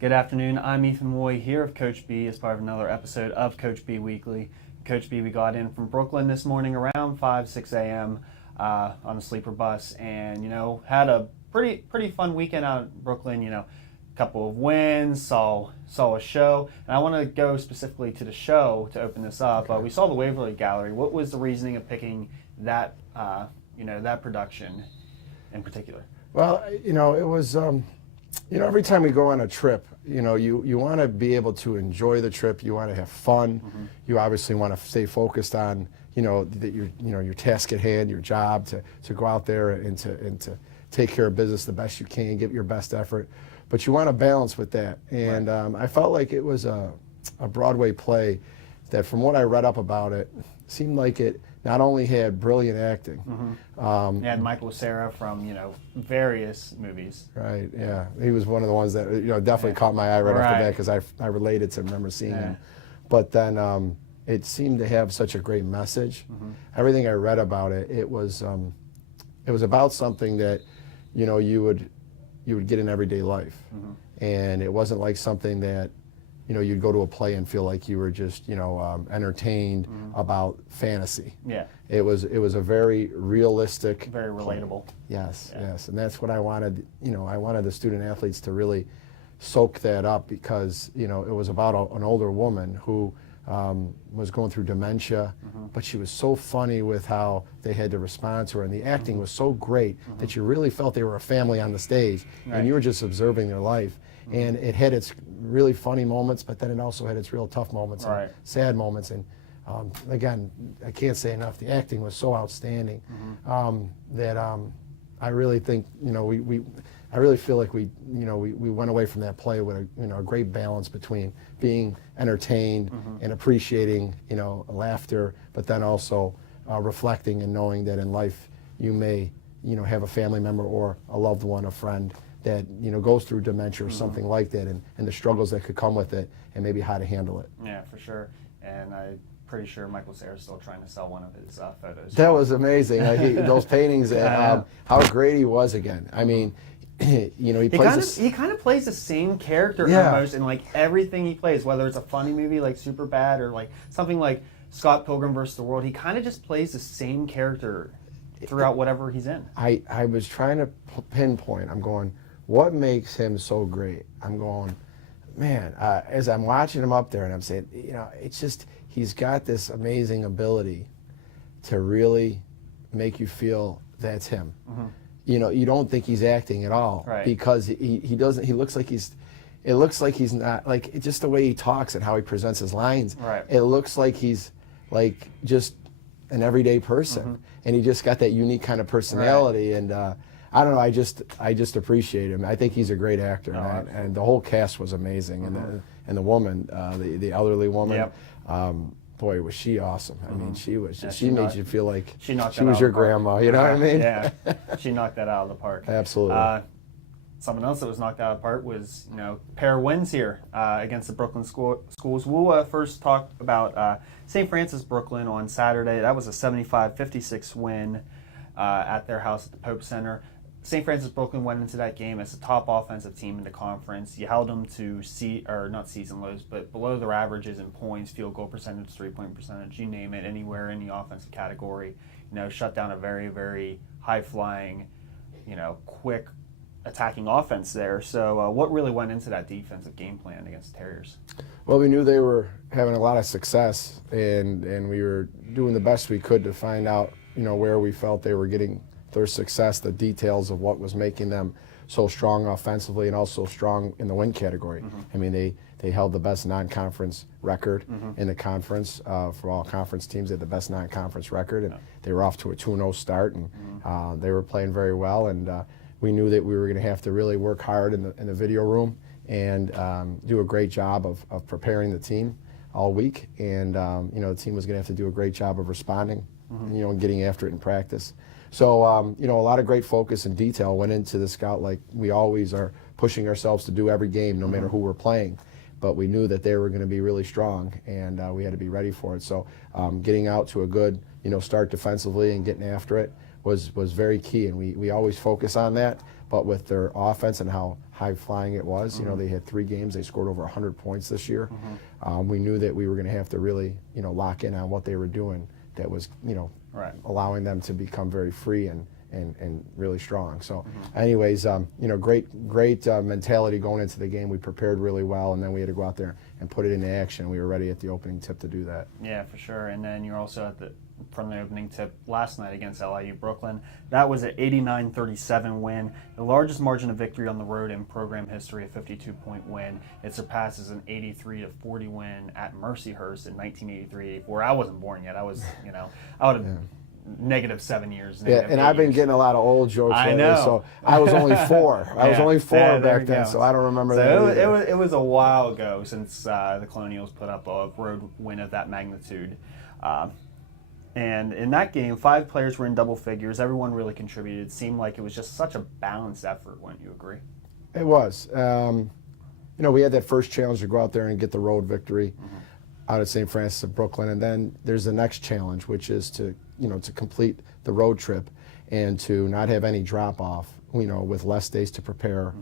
Good afternoon. I'm Ethan Moy here of Coach B as part of another episode of Coach B Weekly. Coach B, we got in from Brooklyn this morning around 6 a.m. On a sleeper bus, and had a pretty fun weekend out in Brooklyn. A couple of wins, saw a show, and I want to go specifically to the show to open this up. Okay. We saw the Waverly Gallery. What was the reasoning of picking that that production in particular? Well, it was, every time we go on a trip, you want to be able to enjoy the trip. You want to have fun. Mm-hmm. You obviously want to stay focused on, your task at hand, your job, to go out there and to take care of business the best you can, give your best effort. But you want to balance with that. And Right. I felt like it was a Broadway play that, from what I read up about it, seemed like it not only had brilliant acting. Mm-hmm. And Michael Cera from various movies. Right, yeah. He was one of the ones that definitely caught my eye right off the bat, because I related to remember seeing him. But then it seemed to have such a great message. Mm-hmm. Everything I read about it, it was about something that you would get in everyday life. Mm-hmm. And it wasn't like something that you'd go to a play and feel like you were just entertained about fantasy. Yeah. It was a very realistic, Very relatable. Yes, Yeah. yes, and that's what I wanted. I wanted the student athletes to really soak that up, because it was about an older woman who was going through dementia, but she was so funny with how they had to respond to her, and the acting was so great that you really felt they were a family on the stage, Right. and you were just observing their life. And it had its really funny moments, but then it also had its real tough moments, Right. and sad moments. And again, I can't say enough. The acting was so outstanding that I really think I really feel like we went away from that play with a great balance between being entertained and appreciating laughter, but then also reflecting and knowing that in life you may have a family member or a loved one, a friend, that goes through dementia or something like that, and the struggles that could come with it, and maybe how to handle it. Yeah, for sure. And I'm pretty sure Michael Cera's still trying to sell one of his photos. That was amazing. Those paintings, how great he was again. I mean, he plays. He kind of plays the same character almost in like everything he plays, whether it's a funny movie like Superbad or like something like Scott Pilgrim vs. the World. He kind of just plays the same character throughout whatever he's in. I was trying to pinpoint. I'm going, what makes him so great? I'm going, man, as I'm watching him up there, and I'm saying, it's just, he's got this amazing ability to really make you feel that's him. Mm-hmm. You don't think he's acting at all, Right. because he doesn't. He looks like it looks like he's not, like, just the way he talks and how he presents his lines. Right. It looks like he's like just an everyday person, and he just got that unique kind of personality. Right. And I don't know. I just appreciate him. I think he's a great actor, and the whole cast was amazing. And the woman, the elderly woman. Yep. Boy, was she awesome. I mean, she was. Yeah, she made you feel like she was your grandma. You know what I mean? Yeah, she knocked that out of the park. Absolutely. Someone else that was knocked out of the park was, pair of wins here against the Brooklyn schools. We'll first talk about St. Francis Brooklyn on Saturday. That was a 75-56 win at their house at the Pope Center. St. Francis Brooklyn went into that game as the top offensive team in the conference. You held them to not season lows, but below their averages in points, field goal percentage, three-point percentage, you name it, anywhere in the offensive category. Shut down a very, very high-flying, quick attacking offense there. So what really went into that defensive game plan against the Terriers? Well, we knew they were having a lot of success, and we were doing the best we could to find out, where we felt they were getting their success, the details of what was making them so strong offensively and also strong in the win category. I mean, they held the best non-conference record in the conference for all conference teams. They had the best non-conference record, and they were off to a 2-0 start, and they were playing very well. And we knew that we were going to have to really work hard in the video room and do a great job of preparing the team all week. And the team was going to have to do a great job of responding, and getting after it in practice. So, a lot of great focus and detail went into the scout, like we always are pushing ourselves to do every game, no matter who we're playing. But we knew that they were going to be really strong, and we had to be ready for it. So, getting out to a good, start defensively and getting after it was very key, and we always focus on that. But with their offense and how high flying it was, you know, they had 3 games, they scored over 100 points this year. We knew that we were going to have to really, you know, lock in on what they were doing. That was, you know, allowing them to become very free and really strong. So, anyways, you know, great mentality going into the game. We prepared really well, and then we had to go out there and put it into action. We were ready at the opening tip to do that. Yeah, for sure. And then you're also at the from the opening tip last night against LIU Brooklyn. That was an 89-37 win, the largest margin of victory on the road in program history, a 52-point win. It surpasses an 83-40 win at Mercyhurst in 1983-84. I wasn't born yet. I was, you know, I would have -7 years. Yeah, and I've been getting a lot of old jokes lately, so I was only 4. I was only 4 back then, so I don't remember that. So it was a while ago since the Colonials put up a road win of that magnitude. And in that game, 5 players were in double figures. Everyone really contributed. It seemed like it was just such a balanced effort, wouldn't you agree? It was. You know, we had that first challenge to go out there and get the road victory out at St. Francis of Brooklyn, and then there's the next challenge, which is to, you know, to complete the road trip and to not have any drop off, you know, with less days to prepare.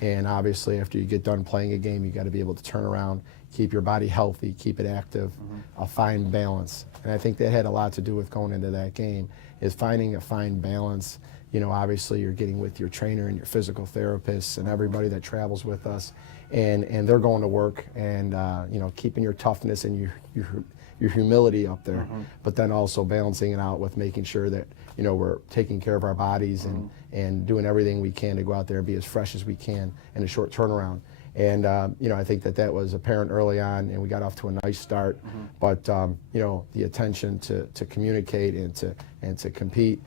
And obviously, after you get done playing a game, you got to be able to turn around, keep your body healthy, keep it active, a fine balance. And I think that had a lot to do with going into that game, is finding a fine balance. You know, obviously, you're getting with your trainer and your physical therapists and everybody that travels with us, and they're going to work and you know, keeping your toughness and your humility up there, but then also balancing it out with making sure that, you know, we're taking care of our bodies and doing everything we can to go out there and be as fresh as we can in a short turnaround. And you know, I think that was apparent early on, and we got off to a nice start. But you know, the attention to communicate and to compete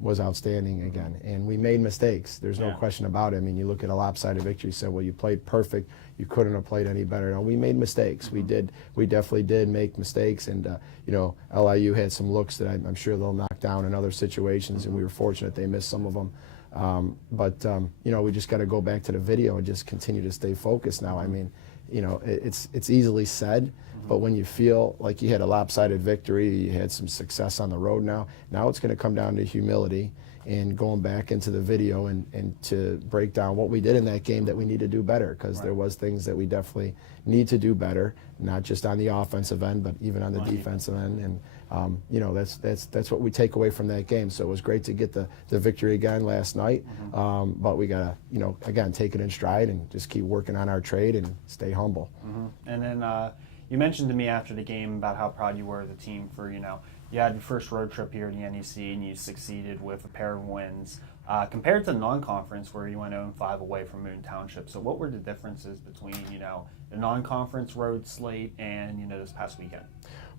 was outstanding again. And we made mistakes. There's no question about it. I mean, you look at a lopsided victory, you say, well, you played perfect. You couldn't have played any better. No, we made mistakes. We definitely did make mistakes. And you know, LIU had some looks that I'm sure they'll knock down in other situations, and we were fortunate they missed some of them. But you know, we just got to go back to the video and just continue to stay focused now. I mean, you know, it's easily said, but when you feel like you had a lopsided victory, you had some success on the road now it's going to come down to humility and going back into the video and to break down what we did in that game that we need to do better, because there was things that we definitely need to do better, not just on the offensive end, but even on the defensive end. And you know, that's what we take away from that game. So it was great to get the victory again last night, but we gotta, you know, again, take it in stride and just keep working on our trade and stay humble. And then you mentioned to me after the game about how proud you were of the team for, you know, you had your first road trip here in the NEC and you succeeded with a pair of wins compared to non-conference where you went 0-5 away from Moon Township. So what were the differences between, you know, the non-conference road slate and, you know, this past weekend?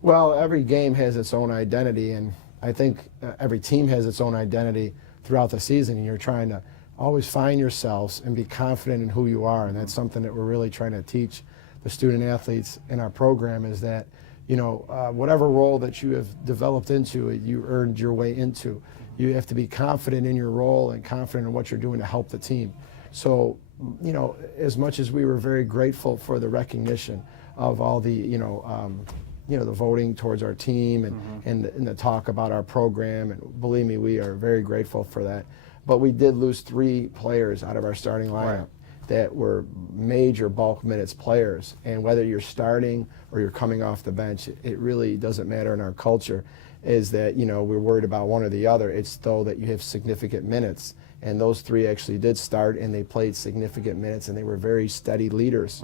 Well, every game has its own identity, and I think every team has its own identity throughout the season, and you're trying to always find yourselves and be confident in who you are, and that's something that we're really trying to teach the student athletes in our program, is that, you know, whatever role that you have developed into, you earned your way into. You have to be confident in your role and confident in what you're doing to help the team. So, you know, as much as we were very grateful for the recognition of all the, you know, the voting towards our team and the talk about our program, and believe me, we are very grateful for that. But we did lose 3 players out of our starting lineup that were major bulk minutes players. And whether you're starting or you're coming off the bench, it really doesn't matter in our culture, is that, you know, we're worried about one or the other. It's though that you have significant minutes. And those 3 actually did start, and they played significant minutes, and they were very steady leaders.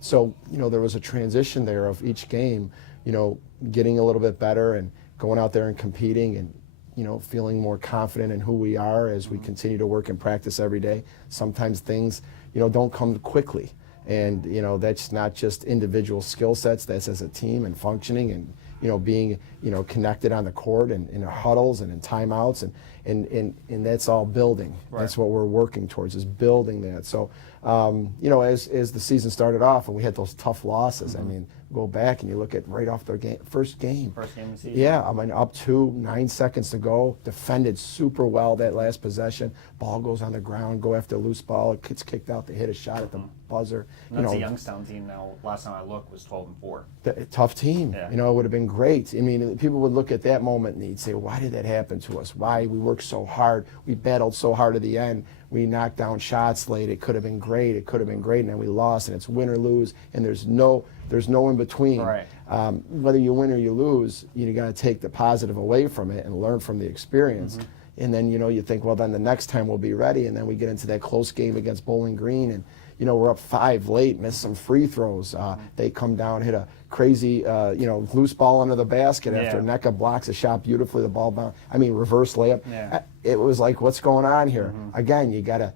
So, you know, there was a transition there of each game, you know, getting a little bit better and going out there and competing and, you know, feeling more confident in who we are as we continue to work and practice every day. Sometimes things, you know, don't come quickly. And, you know, that's not just individual skill sets, that's as a team and functioning and, you know, being, you know, connected on the court and in our huddles and in timeouts, and that's all building. That's what we're working towards, is building that. So As the season started off and we had those tough losses, I mean, go back and you look at right off their first game. First game of the season. Yeah, I mean, up 9 seconds to go, defended super well that last possession. Ball goes on the ground, go after a loose ball, it gets kicked out, they hit a shot at the buzzer. And that's a Youngstown team now. Last time I looked was 12-4. Tough team. Yeah. It would have been great. I mean, people would look at that moment and they'd say, why did that happen to us? Why? We worked so hard. We battled so hard at the end. We knocked down shots late. It could have been great. It could have been great, and then we lost, and it's win or lose, and there's no in between. Right. Whether you win or you lose, you got to take the positive away from it and learn from the experience. And then you think, well, then the next time we'll be ready, and then we get into that close game against Bowling Green, and we're up 5 late, miss some free throws. They come down, hit a crazy, loose ball under the basket after Neka blocks a shot beautifully. The ball bound. I mean, reverse layup. Yeah. It was like, what's going on here? Again, you gotta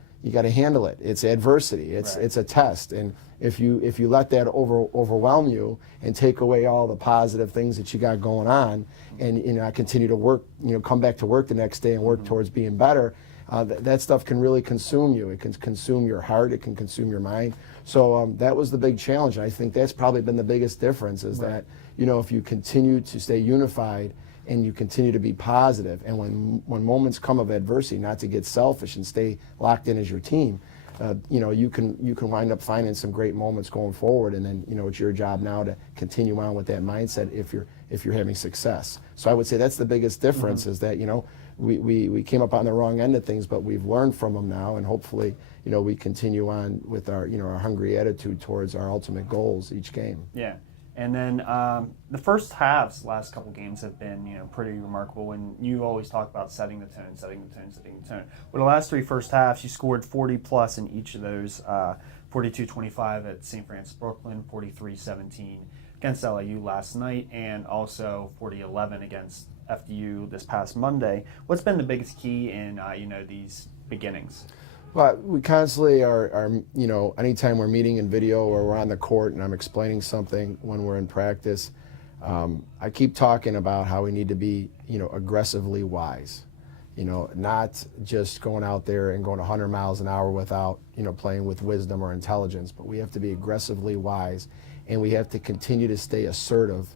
handle it. It's adversity. It's a test, and if you let that overwhelm you and take away all the positive things that you got going on, and I continue to work, come back to work the next day and work towards being better. That stuff can really consume you. It can consume your heart. It can consume your mind. So that was the big challenge. And I think that's probably been the biggest difference is that, if you continue to stay unified and you continue to be positive, and when moments come of adversity, not to get selfish and stay locked in as your team, you can wind up finding some great moments going forward, and then it's your job now to continue on with that mindset if you're having success. So I would say that's the biggest difference is that we came up on the wrong end of things, but we've learned from them now, and hopefully we continue on with our our hungry attitude towards our ultimate goals each game. Yeah. And then the first halves, last couple games have been, pretty remarkable. And you always talk about setting the tone. Well, the last 3 first halves, you scored 40 plus in each of those. 42-25 at St. Francis Brooklyn, 43-17 against LIU last night, and also 40-11 against FDU this past Monday. What's been the biggest key in these beginnings? Well, we constantly are, anytime we're meeting in video or we're on the court and I'm explaining something when we're in practice, I keep talking about how we need to be, aggressively wise. Not just going out there and going 100 miles an hour without, playing with wisdom or intelligence, but we have to be aggressively wise, and we have to continue to stay assertive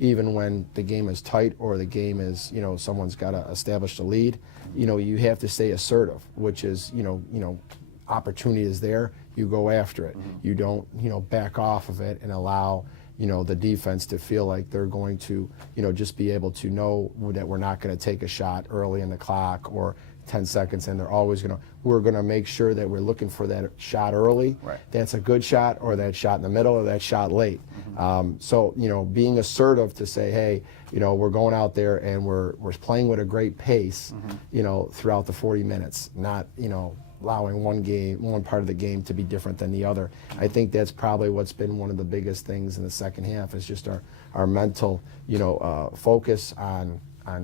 even when the game is tight or the game is, someone's got to establish a lead. You have to stay assertive, which is, opportunity is there, you go after it. You don't, back off of it and allow, the defense to feel like they're going to, just be able to know that we're not going to take a shot early in the clock or 10 seconds, and we're going to make sure that we're looking for that shot early. Right. That's a good shot, or that shot in the middle, or that shot late. So, being assertive to say, hey, we're going out there and we're playing with a great pace, throughout the 40 minutes, not, allowing one part of the game to be different than the other. I think that's probably what's been one of the biggest things in the second half is just our mental, focus on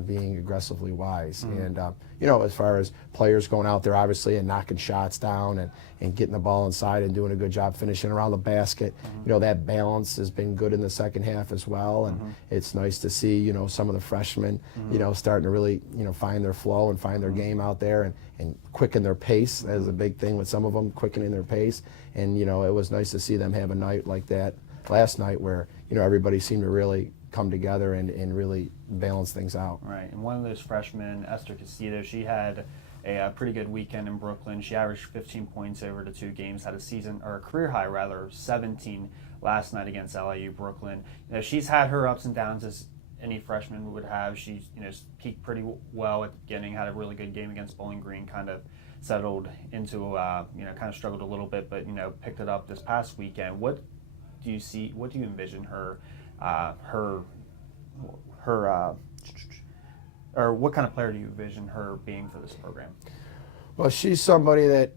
being aggressively wise. And, as far as players going out there, obviously, and knocking shots down and getting the ball inside and doing a good job finishing around the basket, that balance has been good in the second half as well. And it's nice to see, some of the freshmen, starting to really, find their flow and find their game out there and quicken their pace. That is a big thing with some of them, quickening their pace. And, it was nice to see them have a night like that last night where, everybody seemed to really come together and really balance things out. Right, and one of those freshmen, Esther Castillo, she had a pretty good weekend in Brooklyn. She averaged 15 points over the 2 games, had a career high rather, 17 last night against LIU Brooklyn. She's had her ups and downs as any freshman would have. She's peaked pretty well at the beginning, had a really good game against Bowling Green, kind of settled into kind of struggled a little bit, but picked it up this past weekend. What do you envision or what kind of player do you envision her being for this program? Well, she's somebody that,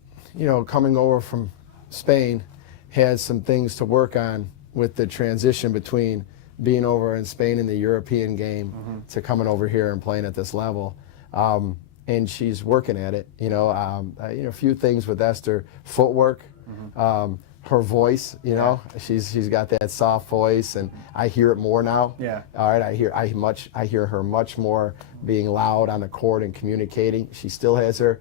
coming over from Spain, has some things to work on with the transition between being over in Spain in the European game to coming over here and playing at this level. And she's working at it. A few things with Esther: footwork, her voice. She's got that soft voice, and I hear it more now. Yeah. All right. I hear her much more being loud on the court and communicating. She still has her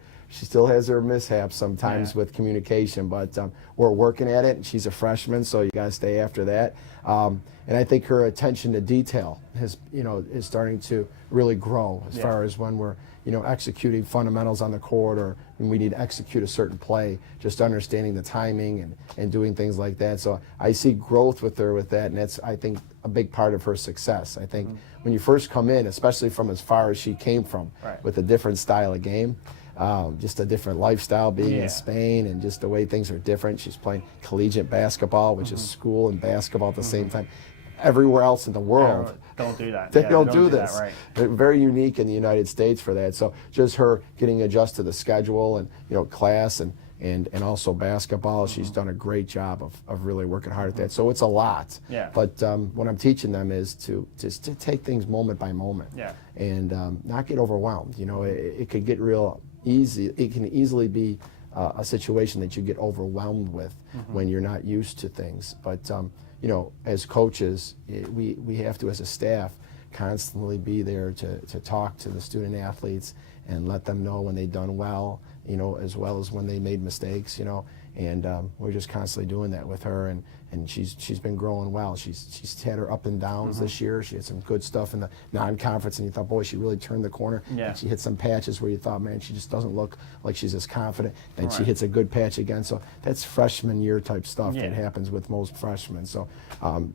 mishaps sometimes with communication, but we're working at it. She's a freshman, so you got to stay after that. And I think her attention to detail is starting to really grow as far as when we're executing fundamentals on the court, or when we need to execute a certain play, just understanding the timing and doing things like that. So I see growth with her with that, and that's, I think, a big part of her success. I think when you first come in, especially from as far as she came from, with a different style of game, just a different lifestyle being in Spain, and just the way things are different. She's playing collegiate basketball, which is school and basketball at the same time. Everywhere else in the world don't do that. They don't do this. That, right. They're very unique in the United States for that. So just her getting adjusted to the schedule and class and also basketball, she's done a great job of really working hard at that. So it's a lot. Yeah. But what I'm teaching them is to take things moment by moment. Yeah. And not get overwhelmed. It could get real easy. It can easily be a situation that you get overwhelmed with when you're not used to things. But as coaches, we have to, as a staff, constantly be there to talk to the student athletes and let them know when they've done well, as well as when they made mistakes, and we're just constantly doing that with her, and she's been growing well. She's had her up and downs this year. She had some good stuff in the non-conference, and you thought, boy, she really turned the corner. Yeah. And she hit some patches where you thought, man, she just doesn't look like she's as confident. And she hits a good patch again. So that's freshman year type stuff that happens with most freshmen. So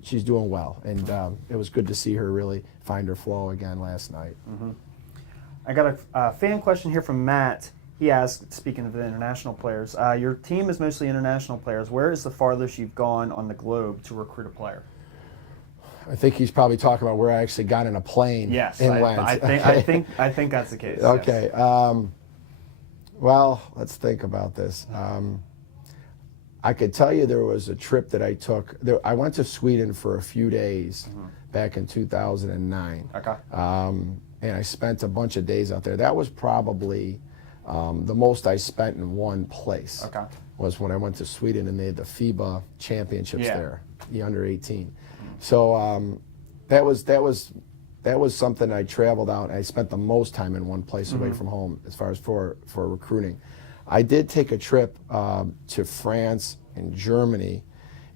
she's doing well, and it was good to see her really find her flow again last night. I got a fan question here from Matt. He asked, speaking of the international players, your team is mostly international players. Where is the farthest you've gone on the globe to recruit a player? I think he's probably talking about where I actually got in a plane. Yes, and went. I think that's the case. Okay. Yes. Well, let's think about this. I could tell you there was a trip that I took. I went to Sweden for a few days back in 2009. Okay. And I spent a bunch of days out there. That was probably the most I spent in one place. Okay. Was when I went to Sweden and they had the FIBA championships there, the under 18. So that was something I traveled out, and I spent the most time in one place away from home as far as for recruiting. I did take a trip to France and Germany,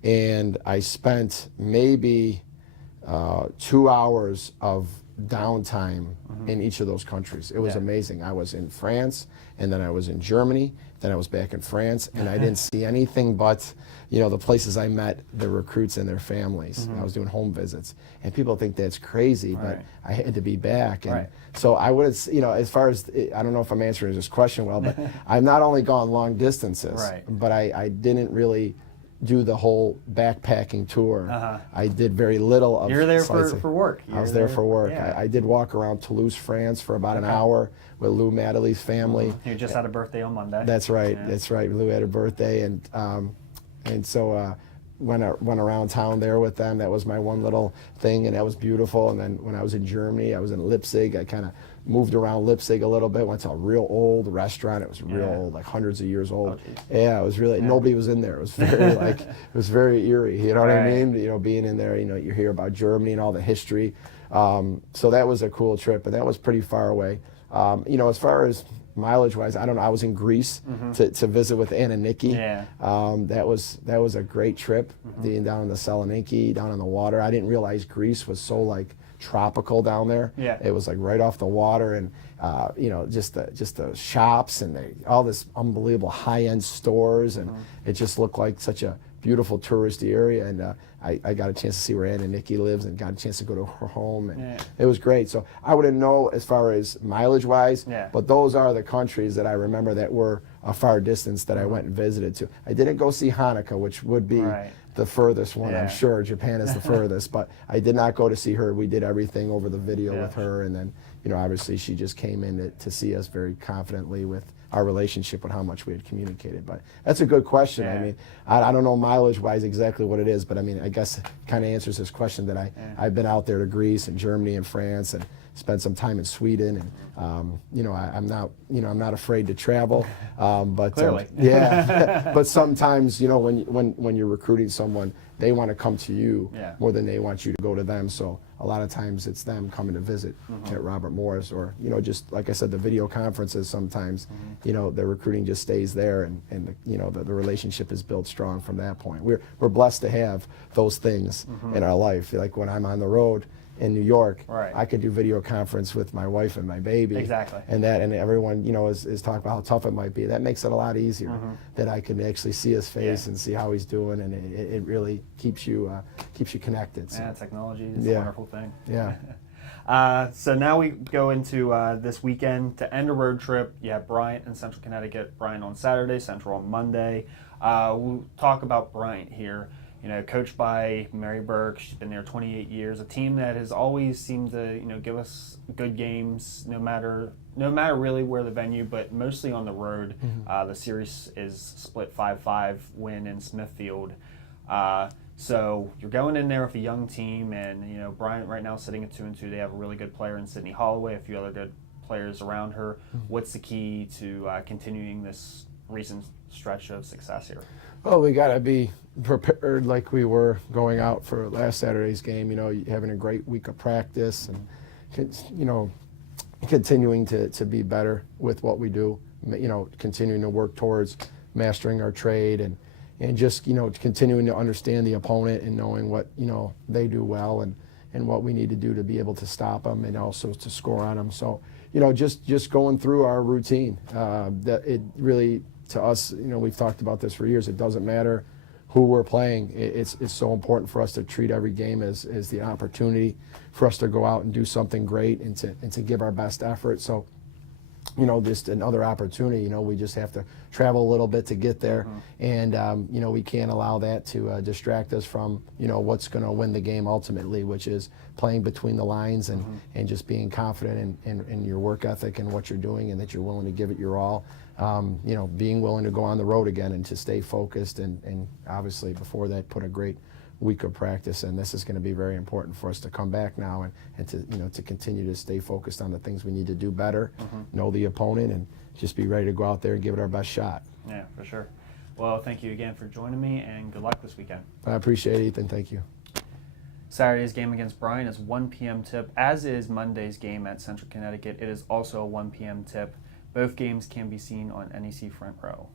and I spent maybe 2 hours of downtime in each of those countries. It was amazing. I was in France, and then I was in Germany, then I was back in France, and I didn't see anything but the places I met the recruits and their families. I was doing home visits, and people think that's crazy, but I had to be back. And so I would have, as far as, I don't know if I'm answering this question well, but I've not only gone long distances, but I didn't really do the whole backpacking tour. I did very little of. You're there for work. I was there for work. Yeah. I did walk around Toulouse, France for about an hour with Lou Madley's family. You just had a birthday on Monday. That's right. Yeah. That's right. Lou had a birthday, and so went around town there with them. That was my one little thing, and that was beautiful. And then when I was in Germany, I was in Leipzig. I kind of moved around Leipzig a little bit. Went to a real old restaurant. It was real old, like hundreds of years old. Yeah, it was really nobody was in there. It was very it was very eerie. You know what I mean? Being in there, you hear about Germany and all the history. So that was a cool trip, but that was pretty far away. As far as mileage-wise, I don't know. I was in Greece to visit with Anna Nicky. Yeah. That was a great trip, being down in the Saloniki, down on the water. I didn't realize Greece was so tropical down there. Yeah. It was right off the water, and just the shops and all this unbelievable high-end stores, and it just looked like such a beautiful touristy area. And I got a chance to see where Anna Nicky lives, and got a chance to go to her home, and it was great. So I wouldn't know as far as mileage-wise, but those are the countries that I remember that were a far distance that I went and visited to. I didn't go see Hanukkah, which would be the furthest one, I'm sure. Japan is the furthest, but I did not go to see her. We did everything over the video with her, and then, obviously she just came in to see us very confidently with our relationship and how much we had communicated. But that's a good question. I mean, I don't know mileage-wise exactly what it is, but I mean, I guess it kind of answers this question that I've been out there to Greece and Germany and France, and spend some time in Sweden, and I'm not afraid to travel. But Clearly. yeah, but sometimes when you're recruiting someone, they want to come to you more than they want you to go to them. So a lot of times it's them coming to visit at Robert Morris, or just like I said, the video conferences. Sometimes the recruiting just stays there, and the relationship is built strong from that point. We're blessed to have those things in our life. Like when I'm on the road in New York, I could do video conference with my wife and my baby. Exactly. And everyone is talking about how tough it might be. That makes it a lot easier that I can actually see his face and see how he's doing, and it really keeps you connected. So. Yeah, technology is a wonderful thing. Yeah. So now we go into this weekend to end a road trip. You have Bryant in Central Connecticut. Bryant on Saturday, Central on Monday. We'll talk about Bryant here. Coached by Mary Burke. She's been there 28 years. A team that has always seemed to, give us good games, no matter really where the venue, but mostly on the road. The series is split 5-5 win in Smithfield. So you're going in there with a young team, and Bryant right now sitting at 2-2. They have a really good player in Sydney Holloway, a few other good players around her. What's the key to continuing this recent stretch of success here? Well, we got to be prepared like we were going out for last Saturday's game. Having a great week of practice, and continuing to be better with what we do. Continuing to work towards mastering our trade, and just continuing to understand the opponent and knowing what they do well, and what we need to do to be able to stop them and also to score on them. So just going through our routine. That it really, to us, we've talked about this for years. It doesn't matter who we're playing. It's so important for us to treat every game as the opportunity for us to go out and do something great and to give our best effort. So, just another opportunity. We just have to travel a little bit to get there, and we can't allow that to distract us from what's going to win the game ultimately, which is playing between the lines and just being confident in your work ethic and what you're doing, and that you're willing to give it your all. Being willing to go on the road again and to stay focused, and obviously before that put a great week of practice, and this is going to be very important for us to come back now and to continue to stay focused on the things we need to do better, know the opponent, and just be ready to go out there and give it our best shot. Yeah, for sure. Well, thank you again for joining me, and good luck this weekend. I appreciate it, Ethan. Thank you. Saturday's game against Bryant is 1 p.m. tip, as is Monday's game at Central Connecticut. It is also a 1 p.m. tip. Both games can be seen on NEC Front Row.